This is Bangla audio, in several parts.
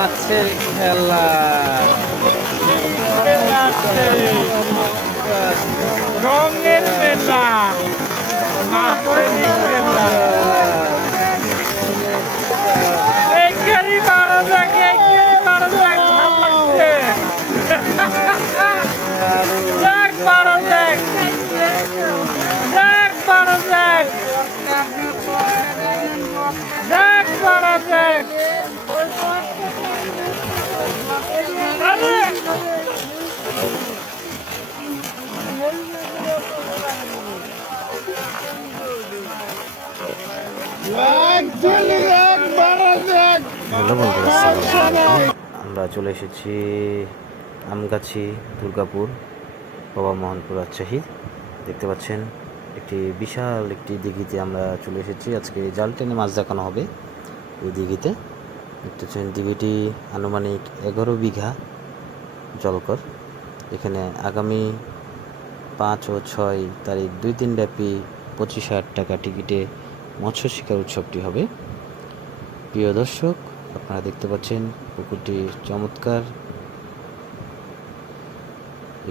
মাছের খেলা। রঙের মেলা হ্যালো বন্ধুরা আমরা চলে এসেছি আমগাছি দুর্গাপুর, বাবা মোহনপুর রাজশাহী। দেখতে পাচ্ছেন, একটি বিশাল একটি দিঘিতে আমরা চলে এসেছি। আজকে জাল টেনে মাছ দেখানো হবে এই দিঘিতে। দেখতে পাচ্ছেন, দিঘিটি আনুমানিক এগারো বিঘা জলকর। এখানে আগামী পাঁচ ও ছয় তারিখ দুই দিন ব্যাপী পঁচিশ হাজার টাকা টিকিটে মৎস্য শিকার উৎসবটি হবে। প্রিয় দর্শক আপনারা দেখতে পাচ্ছেন পুকুরটি চমৎকার।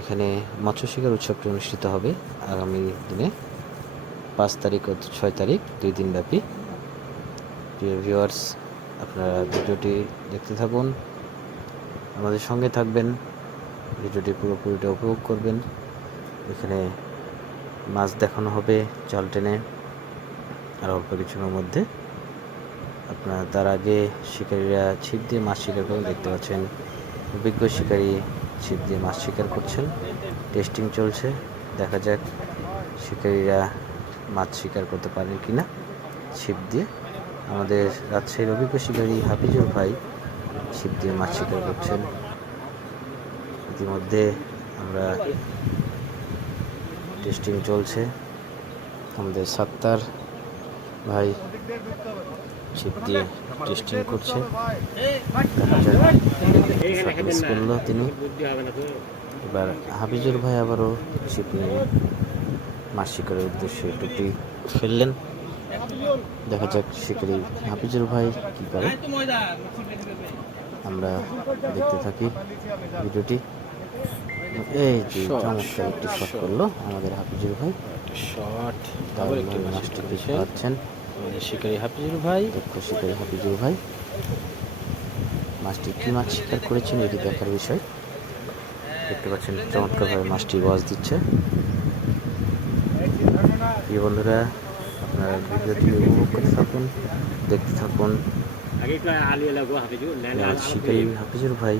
এখানে মৎস্য শিকার উৎসবটি অনুষ্ঠিত হবে আগামী দিনে, পাঁচ তারিখ ও ছয় তারিখ, দুই দিন ব্যাপী প্রিয় ভিউয়ার্স আপনারা ভিডিওটি দেখতে থাকুন, আমাদের সঙ্গে থাকবেন, ভিডিওটি পুরোপুরিটা উপভোগ করবেন। এখানে মাছ দেখানো হবে জল টেনে, আর অল্প কিছুক্ষণের মধ্যে আপনার তার আগে শিকারীরা ছিপ দিয়ে মাছ শিকার করে দেখতে পাচ্ছেন। অভিজ্ঞ শিকারী ছিপ দিয়ে মাছ শিকার করছেন। টেস্টিং চলছে। দেখা যাক শিকারীরা মাছ শিকার করতে পারেন কি না ছিপ দিয়ে। আমাদের রাজশাহীর অভিজ্ঞ শিকারী হাফিজুর ভাই ছিপ দিয়ে মাছ শিকার করছেন। ইতিমধ্যে আমরা টেস্টিং চলছে। আমাদের সাত্তার ভাই ছিপ দিয়ে টেস্টিং করছে। মিস করল তিনি। এবার হাফিজুর ভাই আবারও ছিপ নিয়ে মাছ শিকারের উদ্দেশ্যে টুপি ফেললেন। দেখা যাক শিকারি হাফিজুর ভাই কি করে। আমরা দেখতে থাকি ভিডিওটি। এই যে চমৎকার একটি শট করল আমাদের হাফিজুর ভাই। শট তারপরে মাছটিকে খাওয়াচ্ছেন আমাদের শিকারী ভাই। দক্ষ শিকারী হাফিজুর ভাই। মাছটি কী মাছ শিকার করেছেন এটি দেখার বিষয়। দেখতে পাচ্ছেন চমৎকারভাবে মাছটি ওয়াজ দিচ্ছে। প্রিয় বন্ধুরা আপনারা ভিডিওটি উপভোগ করতে থাকুন দেখতে থাকুন। একটু শিকারী হাফিজুর ভাই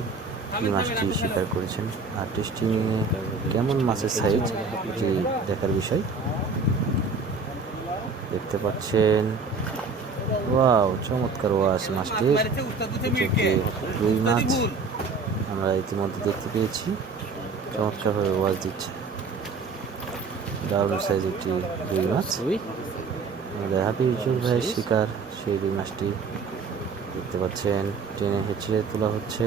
কি মাছটি শিকার করেছেন। আর টেস্টিংয়ে কেমন মাছের সাইজ এটি দেখার বিষয়। দেখতে পাচ্ছেন। ওয়াও, চমৎকার ওয়াশ মাছটির এটি রুই মাছ? আমরা ইতিমধ্যে দেখতে পেয়েছি। চমৎকারভাবে ওয়াশ দিচ্ছে। দারুণ সাইজ একটি রুই মাছ। আমাদের হাফিজুর ভাইয়ের শিকার, সেই রুই মাছটি দেখতে পাচ্ছেন। ট্রেনে হেঁচড়ে তোলা হচ্ছে।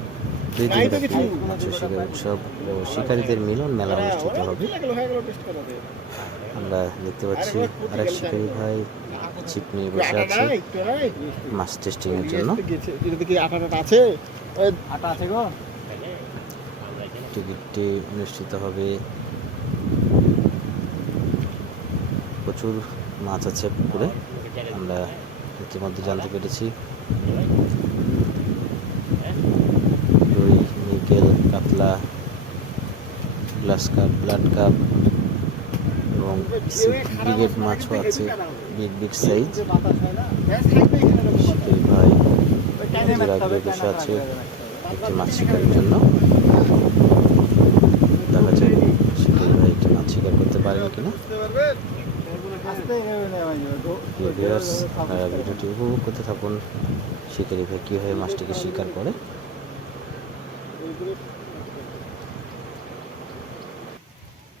দুই দিন ব্যাপী মৎস্য শিকার উৎসব ও শিকারীদের মিলন মেলা অনুষ্ঠিত হবে। আমরা দেখতে পাচ্ছি আরেক শিকারী ভাই ছিপ নিয়ে বসে আছে মাছ টেস্টিং এর জন্য। টিকিটটি অনুষ্ঠিত হবে। প্রচুর মাছ আছে পুকুরে। আমরা ইতিমধ্যে জানতে পেরেছি রুই নিকেল কাতলা গ্লাস কাপ, ব্লাড কাপ এবং ব্রিগেড মাছও আছে, বিগ বিগ সাইজ। শিকারি ভাই, নিজের আছে একটি মাছ শিকারের জন্য। দেখা যায় শিকারি ভাই একটি মাছ শিকার করতে পারেন কিনা। ভিডিওটি উপভোগ করতে থাকুন। শিকারি ভাই কীভাবে মাছটিকে শিকার করে মানে এর এবার দেখি হ্যাঁ ওই না তো না ভাই ফাঁকা দেয়নি তো বেল খারাপ হয়ে দেখতে হবে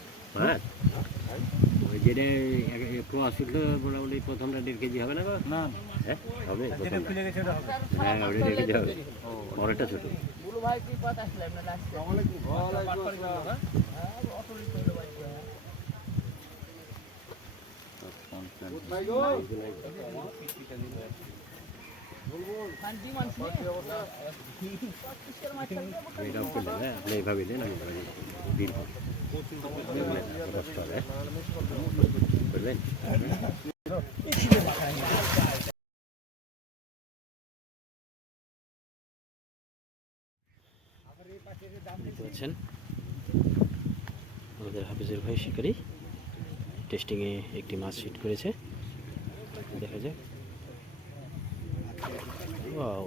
মাছ? ওই যেটা একটু আসছিল মোটামুটি প্রথমটা দেড় কেজি হবে না গো? হ্যাঁ হবে হ্যাঁ ওটা দেড় কেজি হবে। পরেরটা ছোট। করলেন হ্যাঁ? এইভাবে নেন আমি দিন পাচ্ছেন আমাদের হাফিজুর ভাই শিকারি। টেস্টিংয়ে একটি মাছ শিট করেছে। দেখা যাক। ওয়াও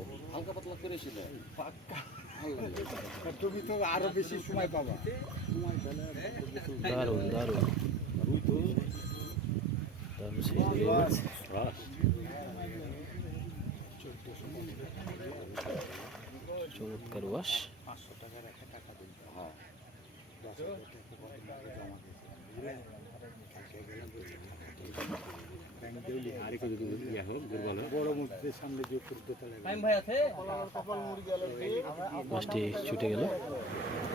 তুমি তো আরও বেশি সময় পাবা। দারুণ দারুণ। চমৎকার একটু ইয়ে হোক দুর্বল হোক বড় মুখের সামনে যে করতে তাহলে মাছটি ছুটে গেল।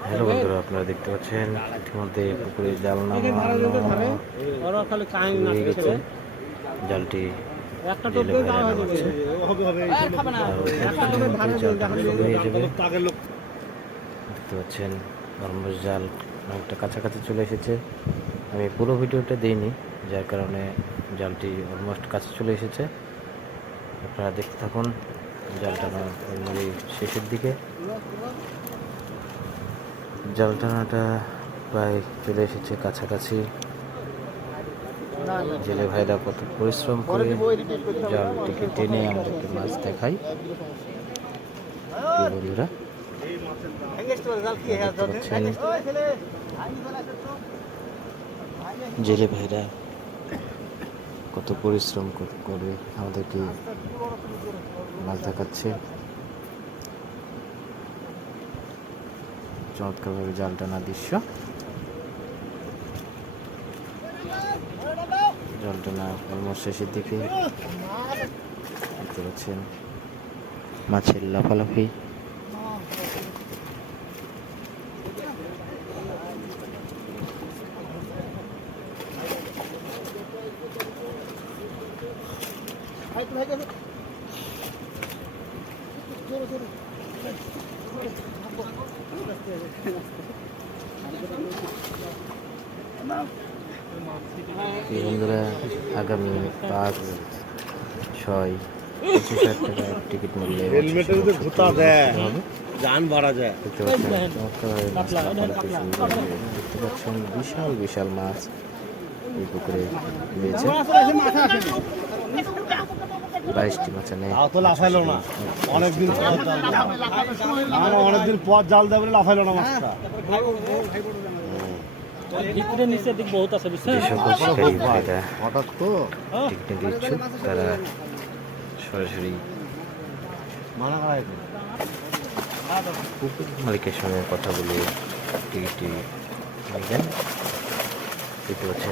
হ্যালো বন্ধুরা আপনারা দেখতে পাচ্ছেন ইতিমধ্যে পুকুরে জাল গেছে। জালটি দেখতে পাচ্ছেন অলমোস্ট জাল অনেকটা কাছাকাছি চলে এসেছে। আমি পুরো ভিডিওটা দিইনি যার কারণে জালটি অলমোস্ট কাছে চলে এসেছে। আপনারা দেখতে থাকুন জাল টানা অলমোস্ট শেষের দিকে। জাল টানাটা প্রায় চলে এসেছে কাছাকাছি। জেলে ভাইরা কত পরিশ্রম করে জালটিকে টেনে আমাদেরকে মাছ দেখাই বন্ধুরা জেলে ভাইরা কত পরিশ্রম করে আমাদেরকে মাছ দেখাচ্ছে। চমৎকারভাবে জাল টানা দৃশ্য জল টানা অলমোস্ট শেষের দিকে। দেখতে পাচ্ছেন, মাছের লাফালাফি এই বন্ধুরা আগামী পাঁচ ছয় পঁচিশ হাজার টাকা টিকিট মূল্যে হেলমেটে যদি ভুতা দেয় হবে জান বাড়া যায়। দেখতে পাচ্ছেন চমৎকারভাবে। দেখতে পাচ্ছেন বিশাল বিশাল মাছ এই পুকুরে রয়েছে। বাইশটি মাছ নেই। লাফাইলো না। অনেকদিন পর জাল অনেকদিন পর জাল দেবে বলে লাফাইলো না মাছটা। দিক বহুত আছে হঠাৎ তো। তারা সরাসরি মানা করা পুকুর মালিকের সঙ্গে কথা বলে টিকিটটি নেবেন দেখতে পাচ্ছেন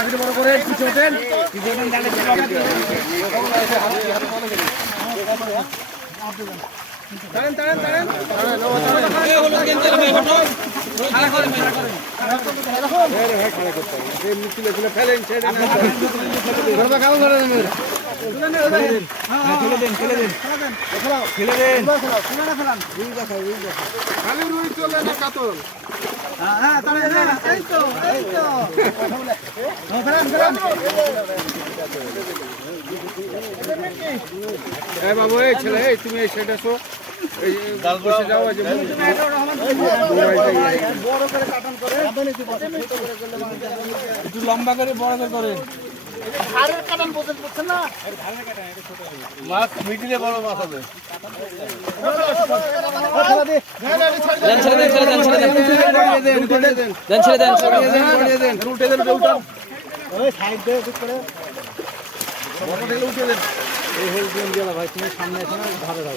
করে বড় করে করে মাছ মিডিলে বড় মাছ হবে দেন ছেড়ে দেন ছেড়ে দেন ছেড়ে দেন দেন বাবু এই ছেলে তুমি উল্টে দেন উল্টে আপনি পরে গেলে করে ঠিক করে। কম কে মেরে দেবে ক্রিকেট ছাড়েন ক্রিকেট ছাড়েন ক্রিকেটগুলো ছাড়েন ওই তো আমার ছেলে রে ধরো পালাস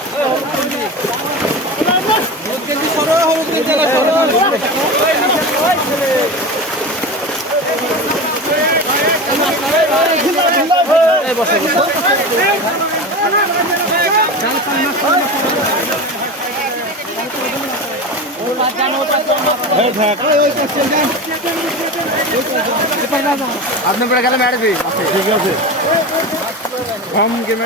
করবে বড় দিয়ে ঠিক আছে। তো জানে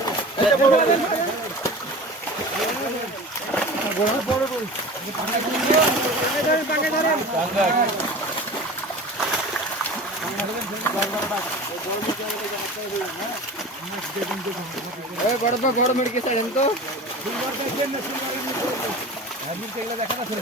ছাড়ো ছাড়ো ছাড়ো ছাড়ো এই তুমি জালটা ছেড়ে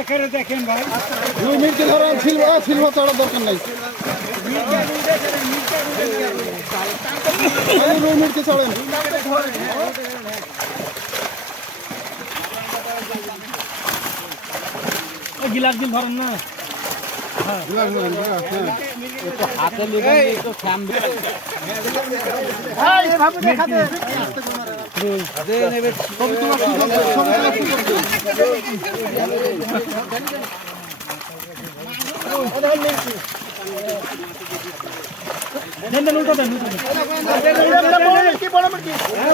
ছাড়েন তো দুই মিনিট ধরেন ফিল্ম ফিল্ম চড়ার দরকার নাই। দুই মিনিট চড়েন গিলাস দিন ধরেন না। হাতে লিবেন তো ফ্যাম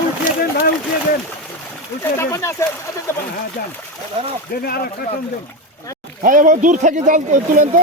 উঠিয়ে দেন ভাই উঠিয়ে দেন দূর থেকে জাল তুলেন তো।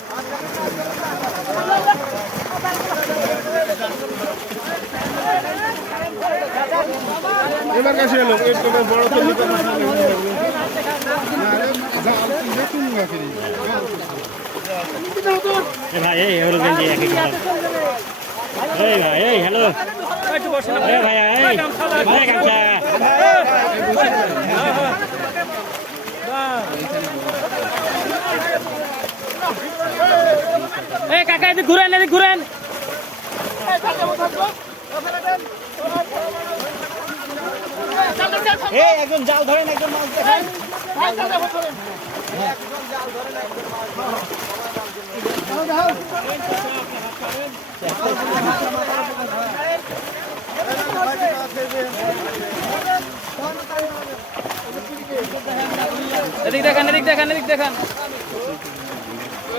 এবার কাছে এলো একটু বড় এ ভাই এই হলো গেঞ্জি এক এক এই ভাই এই হ্যালো এই ভাই এই ভাই এই কাকা এদিকে ঘুরেন এদিকে ঘুরেন। একজন জাল ধরেন একজন মাছ দেখেন। এদিক দেখান এদিক দেখান এদিক দেখান।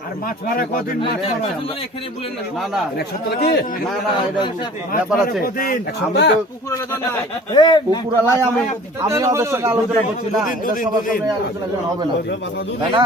আর মাছ মারা কদিন মাছ মারা না। না এক সপ্তাহ কি না না এটা ব্যাপার আছে আমি তো কুকুরালাই আমি আমি ওদের সঙ্গে আলোচনা করছি না এটা সবার সঙ্গে আলোচনা হবে না। তাই না?